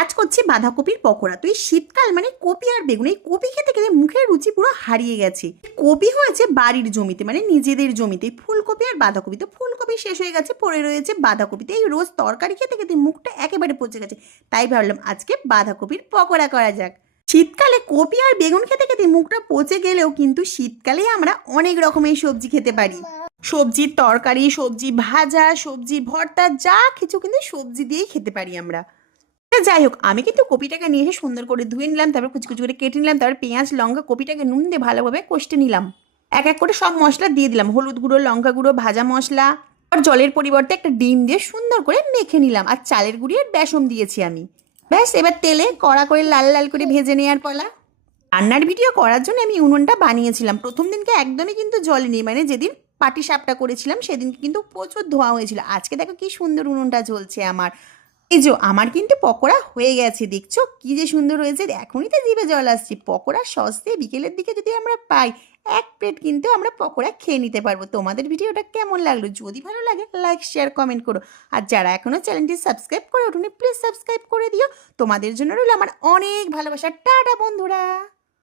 আজ করছি বাঁধাকপির পকোড়া। তো এই শীতকাল মানে কপি আর বেগুন, এই কপি খেতে খেতে মুখের রুচি পুরো হারিয়ে গেছে। কপি হয়েছে বাড়ির জমিতে, মানে নিজেদের জমিতে। ফুলকপি আর বাঁধাকপি, তো ফুলকপি শেষ হয়ে গেছে, পড়ে রয়েছে বাঁধাকপিতে। এই রোজ তরকারি খেতে খেতে মুখটা একেবারে পচে গেছে, তাই ভাবলাম আজকে বাঁধাকপির পকোড়া করা যাক। শীতকালে কপি আর বেগুন খেতে খেতে মুখটা পচে গেলেও কিন্তু শীতকালে আমরা অনেক রকমের সবজি খেতে পারি। সবজির তরকারি, সবজি ভাজা, সবজি ভর্তা, যা কিছু কিন্তু সবজি দিয়েই খেতে পারি আমরা। যাই হোক, আমি কিন্তু কপিটাকে নিয়ে এসে সুন্দর করে ধুয়ে নিলাম, তারপর কুচি কুচি করে কেটে নিলাম, তারপর পেঁয়াজ লঙ্কা কপিটাকে নুন দিয়ে ভালোভাবে কষতে নিলাম। এক এক করে সব মশলা দিয়ে দিলাম, হলুদ গুঁড়ো, লঙ্কা গুঁড়ো, ভাজা মশলা। আর জলের পরিবর্তে একটা ডিম দিয়ে সুন্দর করে মেখে নিলাম, আর চালের গুঁড়ি আর বেসন দিয়েছি আমি। ব্যাস, এবার তেলে কড়া করে লাল লাল করে ভেজে নেওয়ার পালা। রান্নার ভিডিও করার জন্য আমি উনুনটা বানিয়েছিলাম। প্রথম দিনকে একদমই কিন্তু জ্বলেনি, মানে যেদিন পাটি সাপটা করেছিলাম সেদিন কিন্তু প্রচুর ধোঁয়া হয়েছিল। আজকে দেখো কি সুন্দর উনুনটা জ্বলছে আমার। এই যে আমার কিন্তু পকোড়া হয়ে গেছে, দেখছো কি যে সুন্দর হয়েছে, এখনই তো জিভে জল আসছে। পকোড়া সস দিয়ে বিকেলের দিকে যদি আমরা পাই, এক প্লেট কিন্তু আমরা পকোড়া খেয়ে নিতে পারবো। তোমাদের ভিডিওটা কেমন লাগলো? যদি ভালো লাগে লাইক শেয়ার কমেন্ট করো, আর যারা এখনো চ্যানেলটি সাবস্ক্রাইব করে ওঠুনি প্লিজ সাবস্ক্রাইব করে দিও। তোমাদের জন্য রইল আমার অনেক ভালোবাসা। টাটা বন্ধুরা।